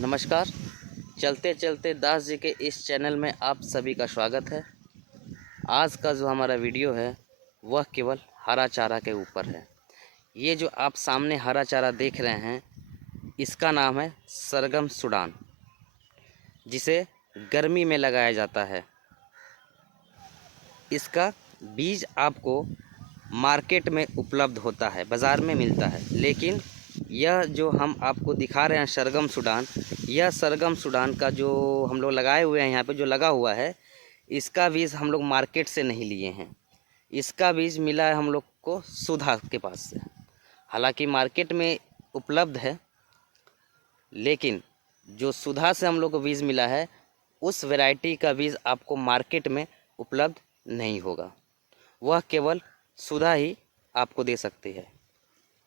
नमस्कार। चलते चलते दास जी के इस चैनल में आप सभी का स्वागत है। आज का जो हमारा वीडियो है वह केवल हरा चारा के ऊपर है। ये जो आप सामने हरा चारा देख रहे हैं इसका नाम है सरगम सूडान, जिसे गर्मी में लगाया जाता है। इसका बीज आपको मार्केट में उपलब्ध होता है, बाज़ार में मिलता है, लेकिन यह जो हम आपको दिखा रहे हैं सरगम सूडान, यह सरगम सूडान का जो हम लोग लगाए हुए हैं यहाँ पे जो लगा हुआ है, इसका बीज हम लोग मार्केट से नहीं लिए हैं। इसका बीज मिला है हम लोग को सुधा के पास से। हालांकि मार्केट में उपलब्ध है, लेकिन जो सुधा से हम लोग को बीज मिला है उस वैरायटी का बीज आपको मार्केट में उपलब्ध नहीं होगा। वह केवल सुधा ही आपको दे सकती है,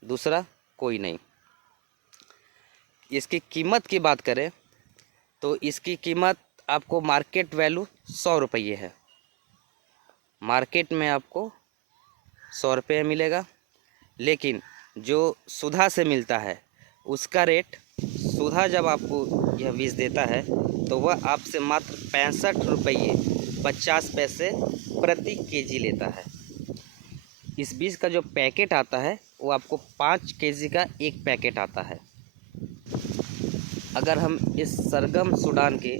दूसरा कोई नहीं। इसकी कीमत की बात करें तो इसकी कीमत आपको मार्केट वैल्यू 100 रुपये है। मार्केट में आपको 100 रुपये मिलेगा, लेकिन जो सुधा से मिलता है उसका रेट, सुधा जब आपको यह बीज देता है तो वह आपसे मात्र 65 रुपये 50 पैसे प्रति केजी लेता है। इस बीज का जो पैकेट आता है वो आपको 5 केजी का एक पैकेट आता है। अगर हम इस सरगम सूडान के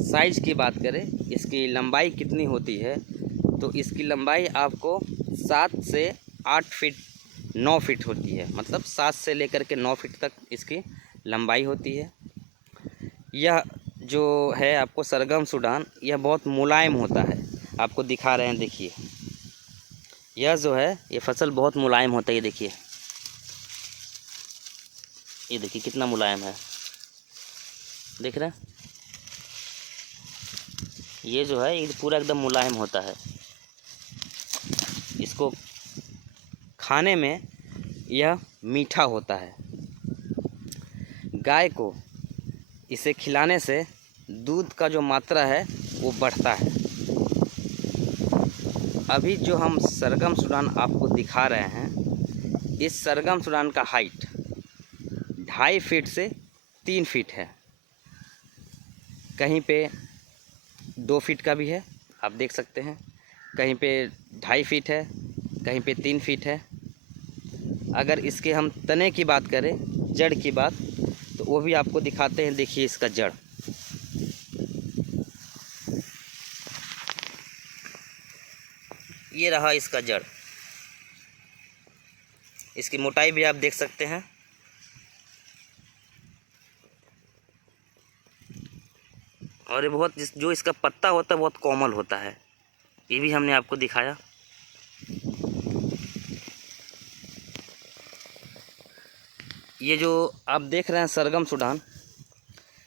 साइज़ की बात करें, इसकी लंबाई कितनी होती है, तो इसकी लंबाई आपको 7 से 8 फीट 9 फीट होती है। मतलब 7 से लेकर के 9 फीट तक इसकी लंबाई होती है। यह जो है आपको सरगम सूडान, यह बहुत मुलायम होता है। आपको दिखा रहे हैं, देखिए यह जो है ये फसल बहुत मुलायम होता है। ये देखिए कितना मुलायम है, देख रहे हैं? ये जो है ये पूरा एकदम मुलायम होता है। इसको खाने में यह मीठा होता है। गाय को इसे खिलाने से दूध का जो मात्रा है वो बढ़ता है। अभी जो हम सरगम सूडान आपको दिखा रहे हैं, इस सरगम सूडान का हाइट 2.5 फीट से 3 फीट है। कहीं पे 2 फीट का भी है, आप देख सकते हैं। कहीं पे 2.5 फीट है, कहीं पे 3 फीट है। अगर इसके हम तने की बात करें, जड़ की बात, तो वो भी आपको दिखाते हैं। देखिए इसका जड़, ये रहा इसका जड़। इसकी मोटाई भी आप देख सकते हैं। और ये बहुत, जो इसका पत्ता होता है बहुत कोमल होता है। ये भी हमने आपको दिखाया। ये जो आप देख रहे हैं सरगम सूडान,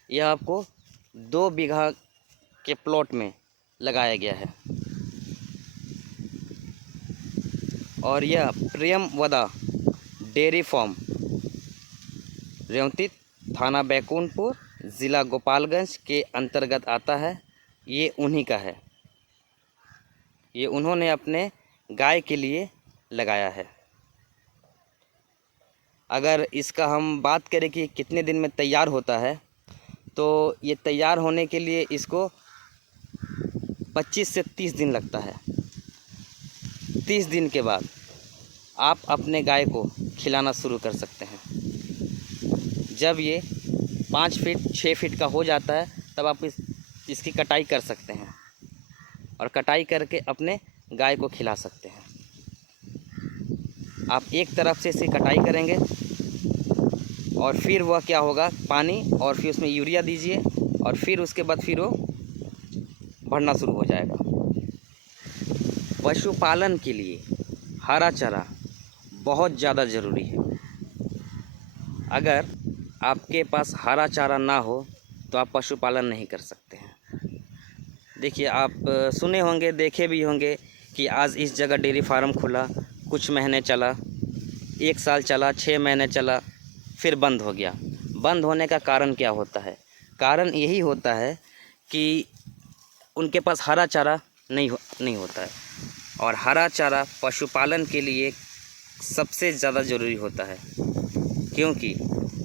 यह आपको 2 बीघा के प्लॉट में लगाया गया है। और यह प्रियम वदा डेयरी फार्म, रेवती, थाना बैकुंठपुर, ज़िला गोपालगंज के अंतर्गत आता है। ये उन्हीं का है। ये उन्होंने अपने गाय के लिए लगाया है। अगर इसका हम बात करें कि कितने दिन में तैयार होता है, तो ये तैयार होने के लिए इसको 25 से 30 दिन लगता है। 30 दिन के बाद आप अपने गाय को खिलाना शुरू कर सकते हैं। जब ये 5 फीट 6 फीट का हो जाता है तब आप इसकी कटाई कर सकते हैं और कटाई करके अपने गाय को खिला सकते हैं। आप एक तरफ से इसे कटाई करेंगे और फिर वह क्या होगा, पानी और फिर उसमें यूरिया दीजिए और फिर उसके बाद फिर वो बढ़ना शुरू हो जाएगा। पशुपालन के लिए हरा चारा बहुत ज़्यादा ज़रूरी है। अगर आपके पास हरा चारा ना हो तो आप पशुपालन नहीं कर सकते हैं। देखिए, आप सुने होंगे, देखे भी होंगे कि आज इस जगह डेयरी फार्म खुला, कुछ महीने चला, 1 साल चला, 6 महीने चला, फिर बंद हो गया। बंद होने का कारण क्या होता है? कारण यही होता है कि उनके पास हरा चारा नहीं होता है। और हरा चारा पशुपालन के लिए सबसे ज़्यादा ज़रूरी होता है, क्योंकि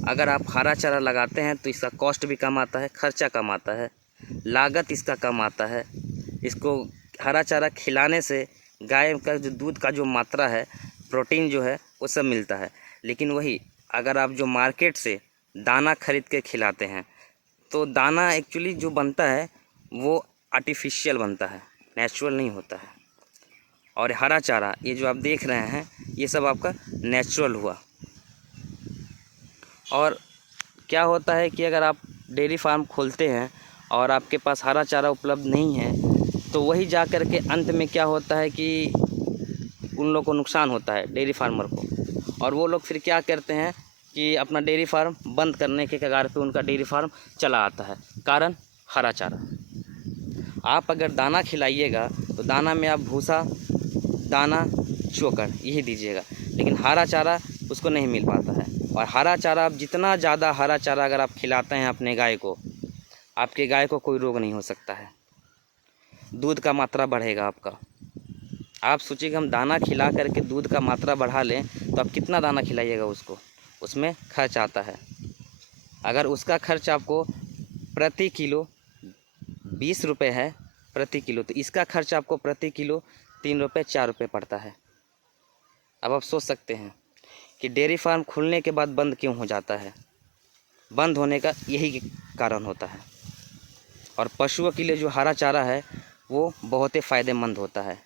अगर आप हरा चारा लगाते हैं तो इसका कॉस्ट भी कम आता है, खर्चा कम आता है, लागत इसका कम आता है। इसको हरा चारा खिलाने से गाय का जो दूध का जो मात्रा है, प्रोटीन जो है वो सब मिलता है। लेकिन वही अगर आप जो मार्केट से दाना खरीद के खिलाते हैं तो दाना एक्चुअली जो बनता है वो आर्टिफिशियल बनता है, नेचुरल नहीं होता है। और हरा चारा ये जो आप देख रहे हैं ये सब आपका नेचुरल हुआ। और क्या होता है कि अगर आप डेयरी फार्म खोलते हैं और आपके पास हरा चारा उपलब्ध नहीं है तो वही जा कर के अंत में क्या होता है कि उन लोग को नुकसान होता है, डेयरी फार्मर को। और वो लोग फिर क्या करते हैं कि अपना डेयरी फार्म बंद करने के कगार पे उनका डेयरी फार्म चला आता है, कारण हरा चारा। आप अगर दाना खिलाइएगा तो दाना में आप भूसा, दाना, चोकर यही दीजिएगा, लेकिन हरा चारा उसको नहीं मिल पाता है। और हरा चारा आप जितना ज़्यादा हरा चारा अगर आप खिलाते हैं अपने गाय को, आपके गाय को कोई रोग नहीं हो सकता है, दूध का मात्रा बढ़ेगा आपका। आप सोचिएगा हम दाना खिला करके दूध का मात्रा बढ़ा लें तो आप कितना दाना खिलाइएगा उसको, उसमें खर्च आता है। अगर उसका खर्च आपको प्रति किलो 20 रुपये है प्रति किलो, तो इसका खर्च आपको प्रति किलो 3 रुपये 4 रुपये पड़ता है। अब आप सोच सकते हैं कि डेयरी फार्म खुलने के बाद बंद क्यों हो जाता है। बंद होने का यही कारण होता है। और पशुओं के लिए जो हरा चारा है वो बहुत ही फ़ायदेमंद होता है,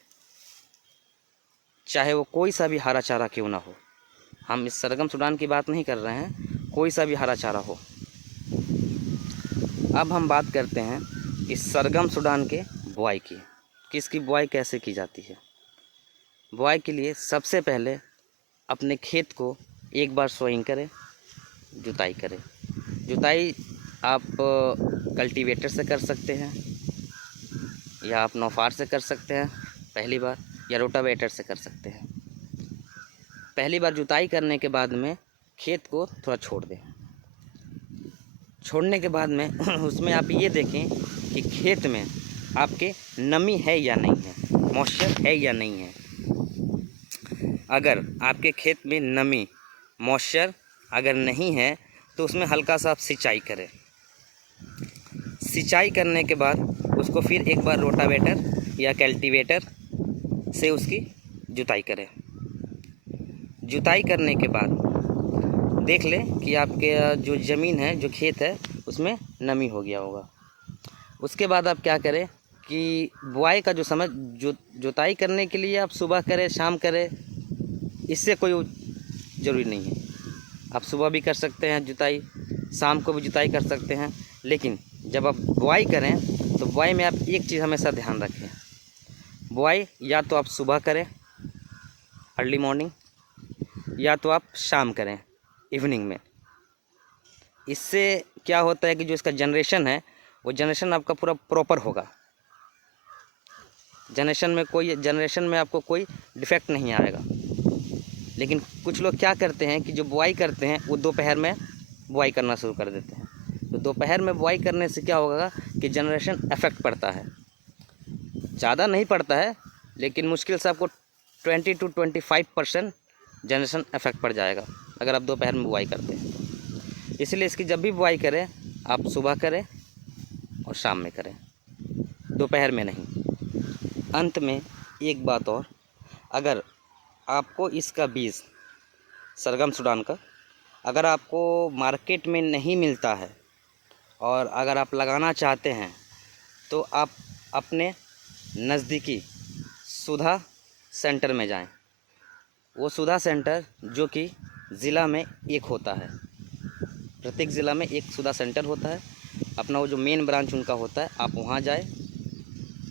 चाहे वो कोई सा भी हरा चारा क्यों ना हो। हम इस सरगम सूडान की बात नहीं कर रहे हैं, कोई सा भी हरा चारा हो। अब हम बात करते हैं इस सरगम सूडान के बुआई की, कि इसकी बुआई कैसे की जाती है। बुआई के लिए सबसे पहले अपने खेत को एक बार सोइंग करें, जुताई करें। जुताई आप कल्टीवेटर से कर सकते हैं या आप नौफार से कर सकते हैं पहली बार, या रोटावेटर से कर सकते हैं। पहली बार जुताई करने के बाद में खेत को थोड़ा छोड़ दें। छोड़ने के बाद में उसमें आप ये देखें कि खेत में आपके नमी है या नहीं है, मॉइस्चर है या नहीं है। अगर आपके खेत में नमी, मॉइस्चर अगर नहीं है तो उसमें हल्का सा आप सिंचाई करें। सिंचाई करने के बाद उसको फिर एक बार रोटावेटर या कल्टीवेटर से उसकी जुताई करें। जुताई करने के बाद देख लें कि आपके जो ज़मीन है, जो खेत है, उसमें नमी हो गया होगा। उसके बाद आप क्या करें कि बुआई का जो समय, जुताई करने के लिए आप सुबह करें, शाम करें, इससे कोई ज़रूरी नहीं है। आप सुबह भी कर सकते हैं जुताई, शाम को भी जुताई कर सकते हैं। लेकिन जब आप बुआई करें तो बुआई में आप एक चीज़ हमेशा ध्यान रखें, बुआई या तो आप सुबह करें अर्ली मॉर्निंग, या तो आप शाम करें इवनिंग में। इससे क्या होता है कि जो इसका जनरेशन है वो जनरेशन आपका पूरा प्रॉपर होगा। जनरेशन में आपको कोई डिफेक्ट नहीं आएगा। लेकिन कुछ लोग क्या करते हैं कि जो बुआई करते हैं वो दोपहर में बुआई करना शुरू कर देते हैं। तो दोपहर में बुआई करने से क्या होगा कि जनरेशन इफेक्ट पड़ता है, ज़्यादा नहीं पड़ता है लेकिन मुश्किल से आपको 20 to 25% जनरेशन इफेक्ट पड़ जाएगा अगर आप दोपहर में बुआई करते हैं। इसलिए इसकी जब भी बुआई करें आप सुबह करें और शाम में करें, दोपहर में नहीं। अंत में एक बात और, अगर आपको इसका बीज सरगम सूडान का अगर आपको मार्केट में नहीं मिलता है और अगर आप लगाना चाहते हैं तो आप अपने नज़दीकी सुधा सेंटर में जाएं। वो सुधा सेंटर जो कि ज़िला में एक होता है, प्रत्येक ज़िला में एक सुधा सेंटर होता है। अपना वो जो मेन ब्रांच उनका होता है, आप वहाँ जाएं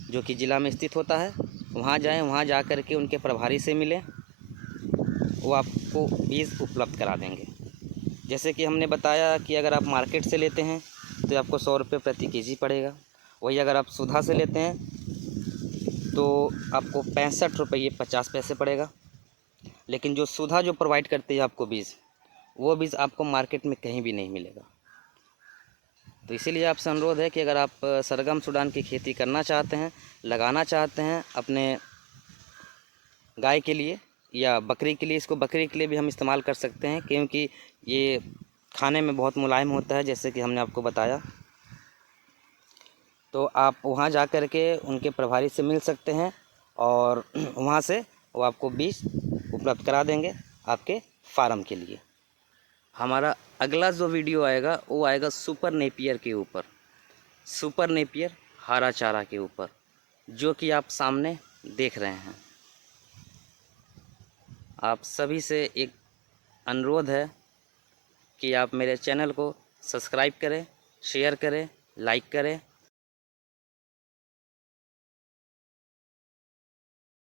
जो कि ज़िला में स्थित होता है। वहाँ जाएं, वहाँ जा कर के उनके प्रभारी से मिलें, वो आपको बीज उपलब्ध करा देंगे। जैसे कि हमने बताया कि अगर आप मार्केट से लेते हैं तो आपको 100 रुपये प्रति केजी पड़ेगा। वही अगर आप सुधा से लेते हैं तो आपको 65 रुपये 50 पैसे पड़ेगा। लेकिन जो सुधा जो प्रोवाइड करती है आपको बीज, वो बीज आपको मार्केट में कहीं भी नहीं मिलेगा। तो इसीलिए आपसे अनुरोध है कि अगर आप सरगम सूडान की खेती करना चाहते हैं, लगाना चाहते हैं अपने गाय के लिए या बकरी के लिए, इसको बकरी के लिए भी हम इस्तेमाल कर सकते हैं क्योंकि ये खाने में बहुत मुलायम होता है, जैसे कि हमने आपको बताया। तो आप वहाँ जा कर के उनके प्रभारी से मिल सकते हैं और वहाँ से वो आपको बीज उपलब्ध करा देंगे आपके फार्म के लिए। हमारा अगला जो वीडियो आएगा वो आएगा सुपर नेपियर के ऊपर, सुपर नेपियर हरा चारा के ऊपर, जो कि आप सामने देख रहे हैं। आप सभी से एक अनुरोध है कि आप मेरे चैनल को सब्सक्राइब करें, शेयर करें, लाइक करें